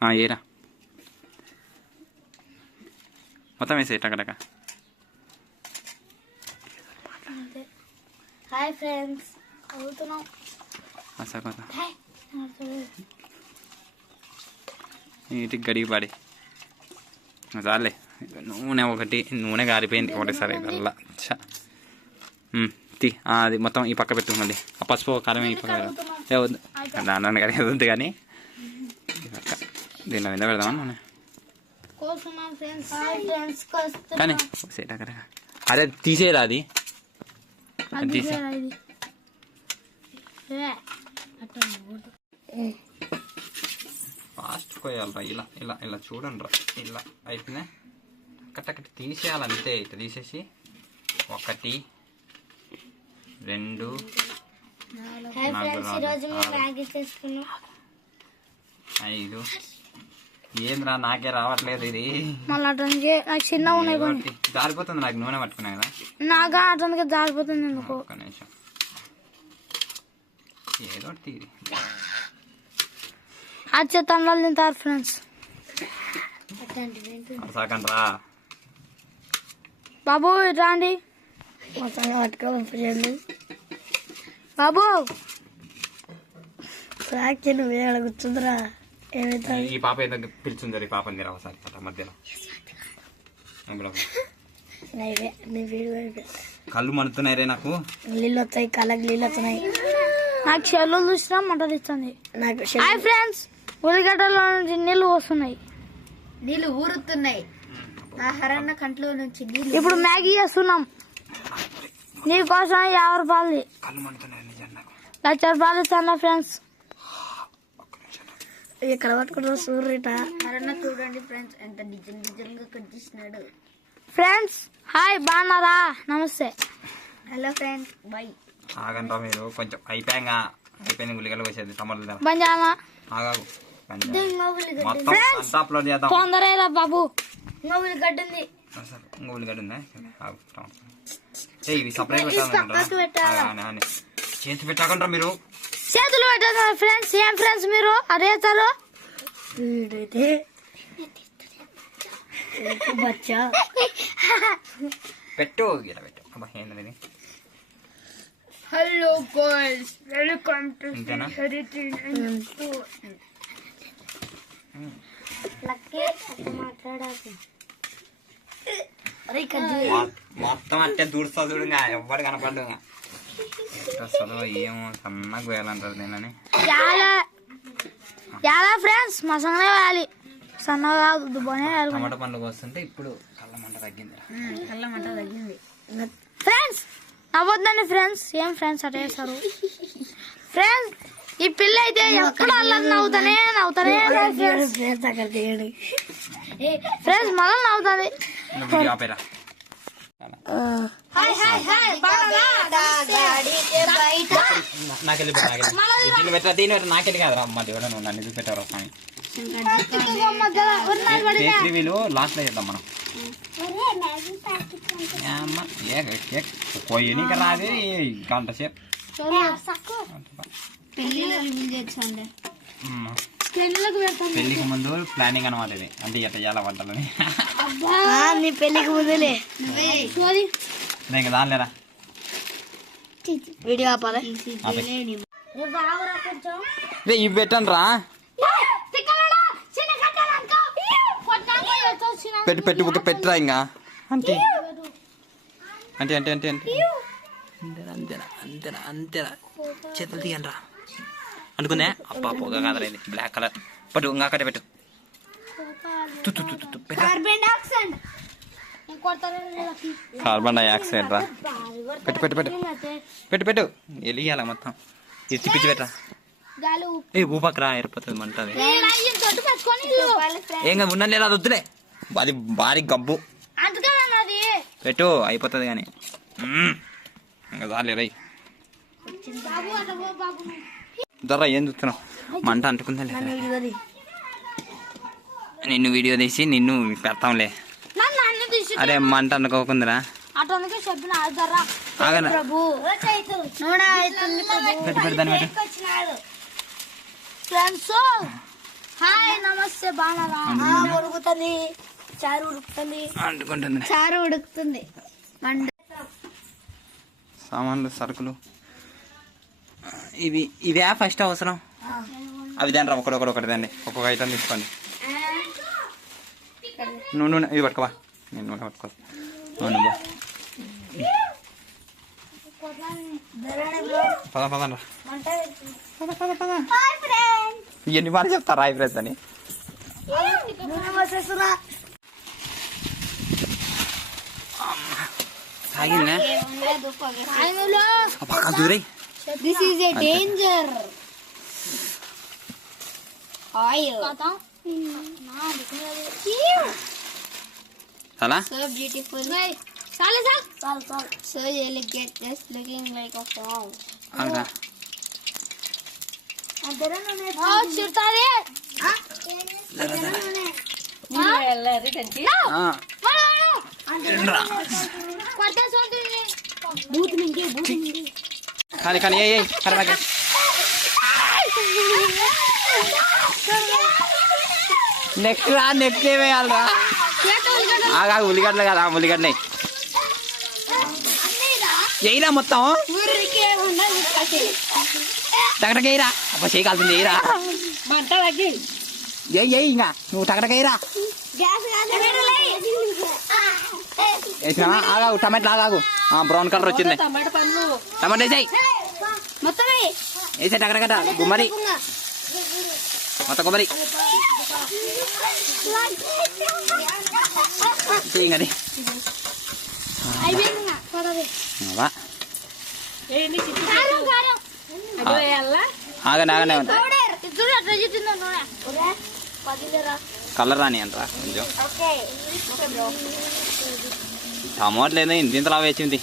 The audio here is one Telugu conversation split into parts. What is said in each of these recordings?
ఏరా మొత్తం వేసే టకటక. హాయ్ ఫ్రెండ్స్, అవుతున్నాం నీటికి గడిగి పడి చాలే. నూనె ఒకటి, నూనె గారిపోయింది ఒకటేసారి అలా. తీ అది మొత్తం ఈ పక్క పెట్టు. మళ్ళీ ఆ పసుపు కారం ఈ పక్క వద్దు, దాన్ని కానీ వద్దు కానీ దీనిలో మీద పెడదామా నూనె కానీ. అరే తీసేరా అది తీసే. ఫాస్ట్ పోయాలరా. ఇలా ఇలా ఇలా చూడండి రా. ఇలా అయిపోయినా కట్టకట్టి తీసేయాలంతే. ఇట్లా తీసేసి 1 2 5. ఏంద్రా నాకే రావట్లేదు ఇది. చిన్న జారిపోతుంది నాకు నూనె పట్టుకున్నా కదా. నాకు అతనికి జారిపోతుంది ఎందుకు. ఒక్క నిమిషం ఏదో తీరి అచ్చే తండ్రులు తింటారు ఫ్రెండ్స్. సాకండ్రా బాబు రాండి బాబు. నువ్వే కూర్చుందిరా. ఈ పాప ఏదో పిలుచుంది. ఈ పాపని తీరా ఒకసారి మధ్యలో. కళ్ళు మండుతున్నాయి రే నాకు. నీళ్ళు వస్తాయి, కళ్ళకి నీళ్ళు వస్తున్నాయి. నాకు చెల్లు చూసినా మంటలు ఇస్తుంది. హాయ్ ఫ్రెండ్స్, ఉల్లిగడ్డలో నుంచి నీళ్ళు వస్తున్నాయి, నీళ్ళు ఊరుతున్నాయి. ఆహారాన్న కంట్లో నుంచి నీళ్ళు. ఇప్పుడు మ్యాగీ చేస్తున్నాం. నీకోసం 50 రూపాయలు, 1,00,000 రూపాయలు ఇస్తాను ఫ్రెండ్స్. ఇక్కడ పట్టుకుంటున్నా సూర్యుట. చూడండి ఫ్రెండ్స్ ఎంత డిజైన్ డిజైన్ గా కట్ చేసినాడు. ఫ్రెండ్స్ హాయ్, బాగున్నారా? నమస్తే. Hello friends, by. ఆగండ్రా మీరు కొంచెం. అయిపోయింది ఉల్లిగడ్డలు కోసేది. టమాటాలు బంజామా ఆగాగు. తొందరగా బాబు. ఉల్లిగడ్డ ఉంది. ఉల్లిగడ్డ ఉందా? ఇవి సపరేట్ పెట్టాలి. చేతి పెట్టాకంటారా మీరు? చేతులు పెట్టారు ఫ్రెండ్స్. ఏం ఫ్రెండ్స్ మీరు అరేస్తారు? పెట్టు ఇలా పెట్టు. అబ్బా ఏంటది? హలో గైస్, వెల్కమ్ టు మొత్తం అంటే దూడుస్తా చూడుగా. ఎవ్వడు కనపడ్డు. అసలు ఏమో సన్నగా వేయాలంటారు దీన్ని. ఫ్రెండ్స్ మసంగా వేయాలి, సన్నగా కాదు. టమాటా పండ్లు వస్తుంటే ఇప్పుడు కళ్ళ మంట తగ్గింది. ఫ్రెండ్స్ నవ్వద్దండి ఫ్రెండ్స్. ఏం ఫ్రెండ్స్ అటే చేస్తారు ఫ్రెండ్స్? ఈ పిల్ల అయితే ఎక్కడ అల్లరి నవ్వుతానే ఫ్రెండ్స్. మనం నవ్వుతుంది. నాకెళ్ళి కాదురా అమ్మ దేవుడు, నువ్వు నన్ను ఇది పెట్టారు. లాస్ట్ లో చేద్దాం మనం. పోయిక రాదు గంట సేపు. పెళ్లికి ముందు ప్లానింగ్ అనమాట ఇది. అంటే ఎట్లా చేయాల వంటలని. పెళ్లికి ముందులే ఇంకా దానిలేరా వీడియో ఆపాలి. ఇవి పెట్టండి రా. పెట్టు పెట్టు ఒక పెట్టురా. ఇంకా అంటే అంటే అంటే అంటే అంటే అంతేనా అంతేనా అంతేనా. చేతులు తీయండి రా. అనుకుందే అబ్బా పొగ కాదరైంది. బ్లాక్ కలర్ పట్టు. ఇంకా అక్కడే పెట్టు. కార్బన్ డైఆక్సైడ్ రా. పెట్టు పెట్టు పెట్టు పెట్టు పెట్టు. వెలియాల మొత్తం. ఇది తిప్పించి పెట్టరా. ఏ ఊపకరా, ఏరిపోతుంది మంటది. ఏం ఉన్నా లేదా? అది వద్దులే, అది భారీ గబ్బు. పెట్టు అయిపోతుంది కానీ. ఇంకా చాలే రై. దర్రా ఏం చూస్తున్నావు? మంట అంటుకుందా లేదా? నిన్ను వీడియో తీసి నిన్ను పెడతాంలే. అరే మంట అనుకోకుందిరా. ఫ్రెండ్స్ హాయ్ నమస్తే బాగున్నారా ఉడుకుతుంది చారు ఉడుకుతుంది అంటుకుంటుంది చారు ఉడుకుతుంది సామాన్లు సరుకులు ఇవే ఫస్ట్ అవసరం అవి దాని రా ఒకటి దాన్ని ఒక్కొక్క ఐటమ్ తీసుకోండి నూనె ఇది పట్టుకోవా నేను నూనె పట్టుకో నూనె పదండి ఎన్ని మార్లు చెప్తారా హాయ్ ఫ్రెండ్స్ అని తాగిందా పక్కన దూరై this is a danger oil చాలా so beautiful so elegant just looking like a wow ఆగా చిరుతాది కానీ ఏ కరవాకే నెక్స్ట్ ఏమేయాలరా ఆగా ఉల్లిగడ్డలు కదా ఉల్లిగడ్డలే ఎయిరా మొత్తం టకటకేయిరా అబ్బా చేయి కాలుతుంది ఎయిరా ఏ ఇంకా నువ్వు టకటకేయిరా వేసినా ఆగాగు టమాటా ఆగాగు బ్రౌన్ కలర్ వచ్చింది టమాటా వేసాయి వేసాయి టకటకట గుమ్మరి మొత్తం కొబ్బరి చేయగది ఆగండి ఆగండి కలర్ రాని అంటారా కొంచెం టమాటలు ఏదో ఇంతలా వేసింది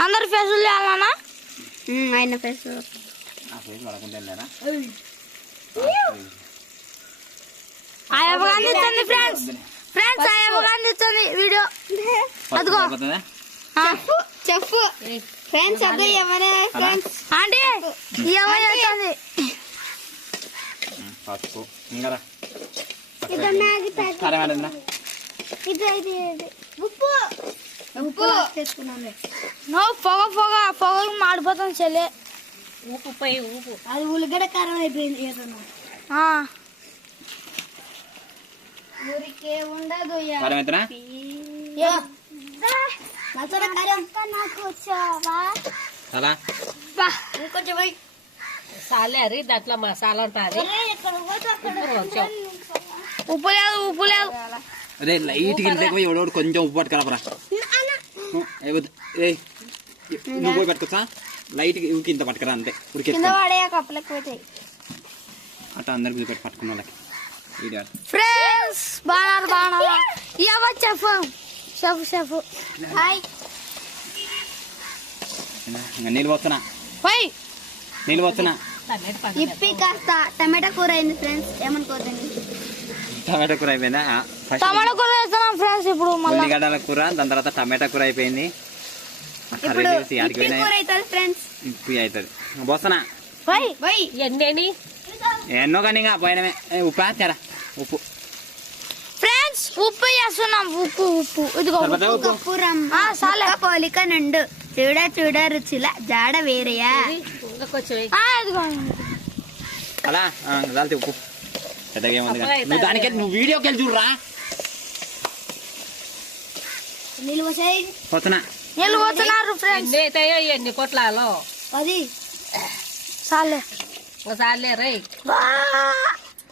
అందరు ఫేసులు చేయాలన్నా ఆయన ఫేస్ ఆయనిస్తుంది ఫ్రెండ్స్ ఆయనిస్తుంది వీడియో అదిగో చెప్పు ఫ్రెండ్స్ అదే ఎవరే ఫ్రెండ్స్ ఆంటీ ఎవరైతుంది పసుపు ఇంగరా ఉప్పు ఉప్పు పొగ మాడిపోతాం చెల్లె ఉప్పు అది ఉల్లిగడ్డ కారం అయిపోయింది ఊరికే ఉండదు ఇంకొంచెం సాలేరి దాంట్లో మసాలా ఉంటుంది ఉప్పు లేదు అదే లైట్ గిన్నె ఎవడోడు కొంచెం ఉప్పు పట్టుకరాపరా నువ్వు పోయి పట్టుకోవచ్చా లైట్ ఇంత పట్టుకరా అంతే ఉడికి అట్లా అందరికి చూపెట్టి పట్టుకున్న వాళ్ళకి ఫ్రెండ్స్ బాగా ఎవరు చెఫ్ హాయ్ నీళ్ళు పోతున్నా ఇప్పి కాస్త టమాటా కూర అయింది ఫ్రెండ్స్ ఏమనుకోదండి టమాటా కూర అయిపోయిందా టమాటా కూర వేస్తున్నాం ఫ్రెండ్స్ ఇప్పుడు ఉల్లిగడ్డల కూర దాని తర్వాత టమాటా కూర అయిపోయింది ఉప్పు అవుతుంది పోస్తున్నా ఎన్నో కానీ ఇంకా పోయినమే ఉప్పు చారా ఉప్పు ఫ్రెండ్స్ ఉప్పు చేస్తున్నాం ఉప్పు ఇదిగో పోలిక నుండు చూడ రుచుల జాడ వేరేయా అలా రాలితే ఉప్పు పెద్దగా ఏముంది నువ్వు దానికి నువ్వు వీడియోకి వెళ్ళి చూడరా పోతున్నా ఎన్ని కొట్లాలో అది చాలే ఒకసారి రై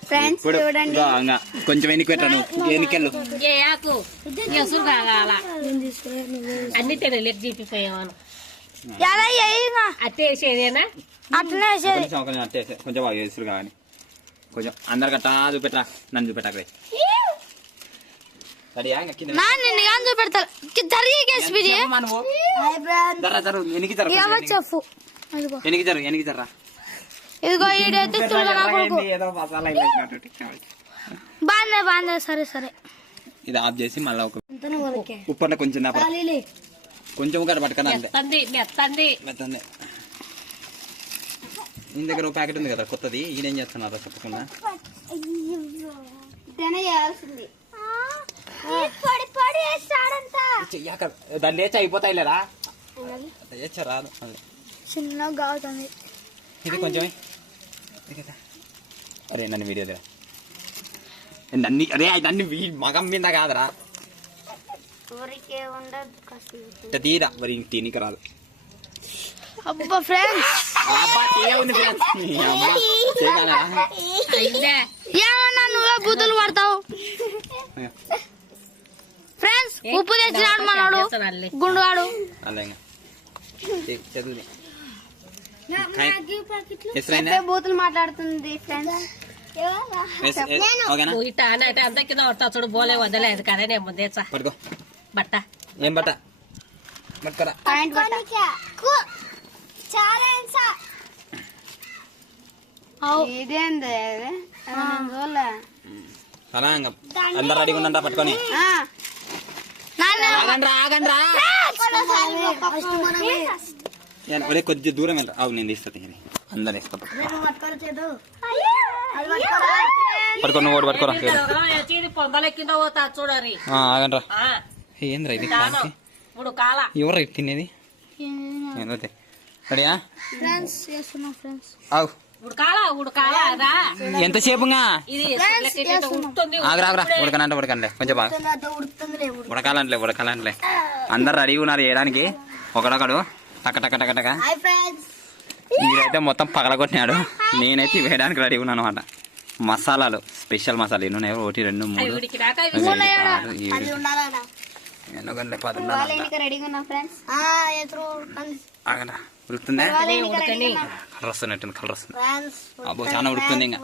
ఫ్రెండ్స్ చూడండి కొంచెం వెనక్కి పెట్టాను వెనకెళ్ళు ఆకు ఎసురు కాగాల అన్ని తినలేక చూపిపోయాను అట్టే వేసేదేనా అట్లనే వేసేది కొంచెం బాగా వేసురు కానీ కొంచెం అందరికట్టా చూపెట్టరా నన్ను చూపెట్టా ఇదిగో ఈడైతే ఏదో మసాలా బాగుంది సరే సరే. ఇది ఆఫ్ చేసి మళ్ళీ ఒక ఉప్పన్న కొంచెం కొంచెం గడ పట్టుకన్నా అంతే. మెత్తంది. నీ దగ్గర ఒక ప్యాకెట్ ఉంది కదా కొత్తది, ఈయనేం చేస్తున్నారా చెప్పకుండా? దాన్ని లేచి అయిపోతాయి లేదా రాదు. చిన్నగా అవుతుంది. ఇది కొంచెం అరే నన్ను వీడియో దగ్గర నన్ను అరే నన్ను మగం మీద కాదరా తీరా మరి తినికి రాదు. అబ్బా ఫ్రెండ్స్ ఏమన్నా నువ్వే బుద్ధులు పడతావు. ఫ్రెండ్స్ ఉప్పు తెచ్చినాడు మనోడు గుండుగాడు. బూతులు మాట్లాడుతుంది ఫ్రెండ్స్. అంత కింద పడతా చూడు, బోలే వదలేదు కదా నేను ముందే బట్ట. ఏం బట్ట పట్టుకోరా. అందరు రెడీగా ఉండండి పట్టుకొని. కొద్దిగా దూరం వెళ్తా. అవు నేను తీస్తాను, అందరు వేస్తా. పట్టుకొని ఓడి పట్టుకోరా. పొందలెక్కిందో పోతా చూడరి. ఆగండ్రా. ఏంద్రా ఇది ఎవరు తినేది? రెడీయా? ఎంతసేపు ఆగరా ఉడకనంటే ఉడకండి కొంచెం బాగా ఉడకాలంటే అందరు రెడీగా ఉన్నారు చేయడానికి. ఒకడొకడు టక టక టక టక. మీరైతే మొత్తం పగలగొట్టినాడు, నేనైతే వేయడానికి రెడీగా ఉన్నాను అనమాట. మసాలాలు స్పెషల్ మసాలా ఎన్ని ఉన్నాయి? 1 2 3 ఉడుకుతుందా? కలర్ వస్తున్నట్టుంది, కలర్ వస్తుంది. అబ్బో చాలా ఉడుకుతుంది. ఇంకా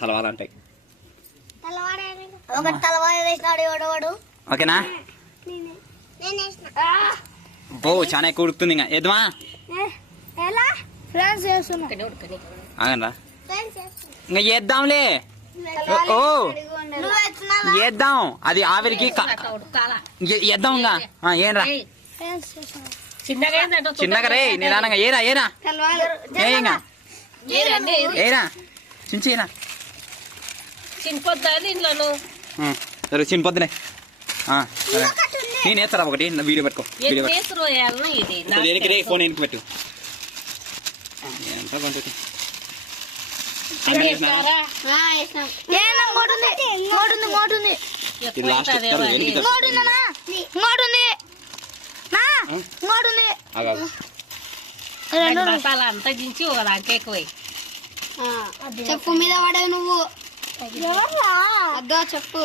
తలవాలంటే ఓకేనా? బో చాలా ఎక్కువ ఉడుకుతుంది. ఇంకా ఏద్దామా? ఆగండ్రా ఇంకా చేద్దాంలే. ఓ చేద్దాం, అది ఆవిరికి చేద్దాం. ఇంకా ఏరా చిన్నగా రే నిదానంగా ఏరా ఏరా ఇంకా ఏరా చించేరా సరే చినిపోద్దులే. నేను వేస్తారా ఒకటి వీడియో పెట్టుకో. వీడియో ఫోన్ వెనక్కి పెట్టు. ఎంత కొంచెం అంతా దించి ఒక దాంట్లో ఎక్కువ చెప్పు మీద పడవు నువ్వు. చెప్పు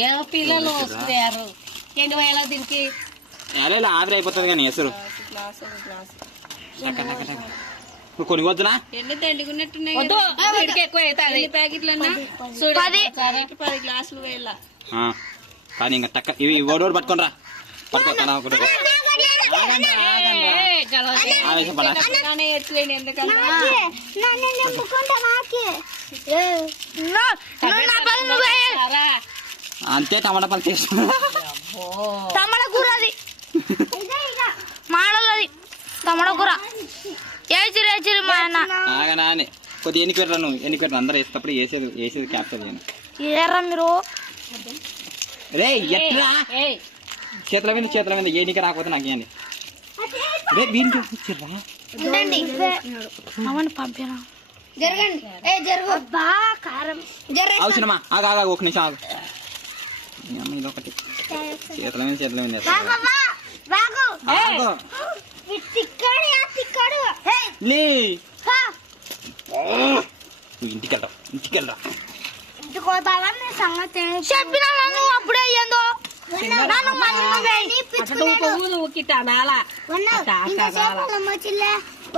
ఏమో పిల్లలు వస్తున్నారు. ఎండు వేల దీనికి ఆవిరి అయిపోతుంది కానీ ఎసరు కొన్ని వద్దునా? ఎక్కువ కానీ ఇంకా టక్క ఇవి ఓడోడు పట్టుకోనరా. అంతే టమాటా పని చేస్తున్నా. టమాటా కూర అది మాడలది. టమాటా కూర ఏచిరి మా అన్న. ఆగనా అని కొద్దిగా ఎన్ని పెట్టరా నువ్వు? ఎన్ని పెట్టరా? అందరూ వేసేటప్పుడు వేసేది క్యాప్చర్ చేయను. ఏరా మీరు రే ఎట్లా చేతుల మీద ఏనికి రాకపోతే నాకు ఇవ్వండి. రే వీళ్ళు చూపించరా పంపినా అవసరమా? ఆగా ఒక నిమిషం ఆగు. ఇదొకటి చేతుల మీద ఇంటికి వెళ్దా చెప్పినా అప్పుడే ఏందో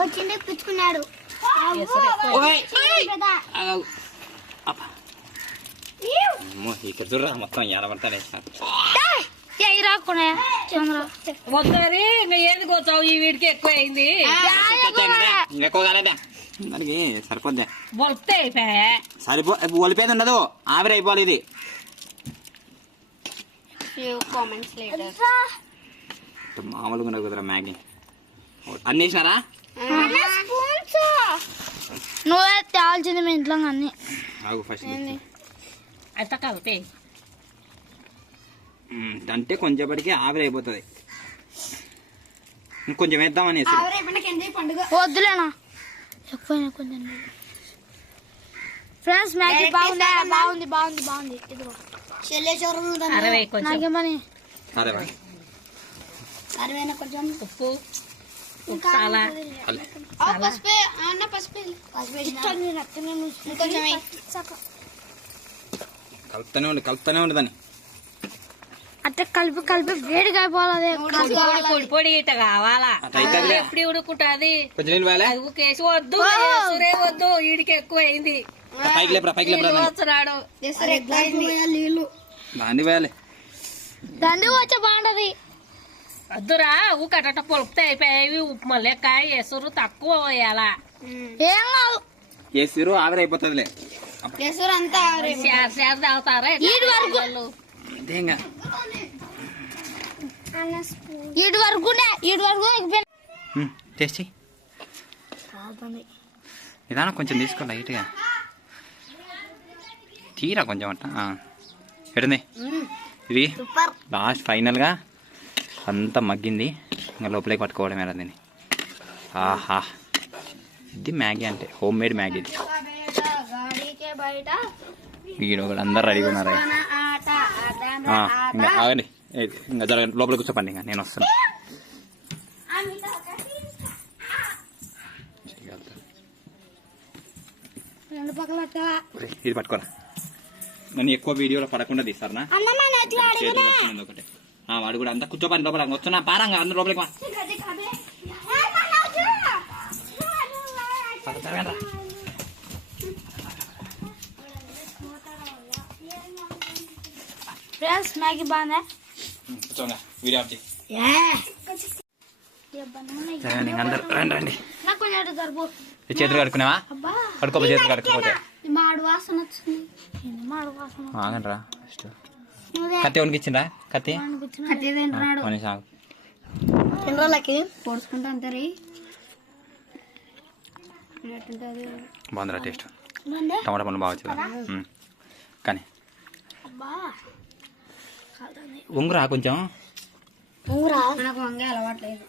వచ్చింది పిచ్చుకున్నాడు. ఇక్కడ చూడరా మొత్తం ఏడబడతానే. రాకుండా చంద్ర వద్దని ఇంకా ఏది కూర్చోవు ఈ వీడికి ఎక్కువ అయింది ఎక్కువ కాలేదా దానికి సరిపోద్ది బొలితే అయిపోయా ఒలిపేది ఉండదు ఆవిరి అయిపోవాలి ఇది మామూలుగా ఉండదు కుదరా మ్యాగీ అన్ని వేసినారా నువ్వే తేవాల్సింది మీ ఇంట్లో అన్ని ఆగు ఫస్ట్ అంత కలిపి అంటే కొంచెంపటికి ఆవిరి అయిపోతుంది ఇంకొంచెం వేద్దామని వద్దులేనా ఎక్కువ కొంచెం ఫ్రెండ్స్ మ్యాగీ బాగుందా బాగుంది బాగుంది బాగుంది ఇదిగో అరవై కొంచెం నాకేమని అరే కొంచెం ఉప్పు చాలా కలుపుతానే ఉండు దాన్ని అట్ట కలిపి కలిపి వేడిగా అయిపోవాలి పొడి పొడి ఇట కావాలా అట్ట అవుతుందిలే. ఎప్పుడు ఉడుకుంటాది కొంచెం నీళ్ళు వేయాలి అది కేసు వద్దు సురే వద్దు వీడికి ఎక్కువ అయింది పైకి లేపరా దాన్ని. వస్తున్నాడు దాన్ని వేయాలి దండి వచ్చే బాగుంటది వద్దురా ఊకట పొలుపుతే అయిపోయాయి ఉప్పు మళ్ళీ కాయ ఎసురు తక్కువ వేయాలా ఏం కాదు వేసిరు ఆవిరి అయిపోతుందిలే షేర్ తాగుతారా ఈడు వరకు అంతేగా ఈడు వరకు టేస్ట్ చెయ్యి నిదానం కొంచెం తీసుకో లైట్గా తీరా కొంచెం అంట ఎడుంది ఇది లాస్ట్ ఫైనల్గా అంతా మగ్గింది ఇంకా లోపలికి పట్టుకోవడమే దీన్ని ఆహా ఇది మ్యాగీ అంటే హోమ్ మేడ్ మ్యాగీ ఇది వీడు కూడా అందరు రెడీగా ఉన్నారు ఇంకా ఆగండి ఇంకా జర లోపల కూర్చోపండి ఇంకా నేను వస్తాను ఇది పట్టుకోరా నన్ను ఎక్కువ వీడియోలో పడకుండా తీస్తారనా ఒకటి వాడు కూడా అంతా కూర్చోపండి లోపల వస్తున్నా పారంగా అందరు లోపలికి ఫ్రెండ్స్ మ్యాగీ బాగుందా కూర్చోంగా వీడియో ఆఫ్ చేయి అందరు రండి రండి నాకు కొంచెం జరుపు చేతులు కడుక్కునేవా కడుకోపో చేతులు కడుక్కోపోతే మాడు వాసన వచ్చింది మాడు వాసన ఆగండి రా ఫస్ట్ కత్తి వనికి ఇచ్చిండ్రా కత్తి మనిషి ఆగు ఎన్ని రోజులకి పొడుచుకుంటా అంటారు బాగుందిరా టేస్ట్ టమాటా పండు బాగా వచ్చిందా కానీ ఉంగురా కొంచెం నాకు వంగే అలవాట్లేదు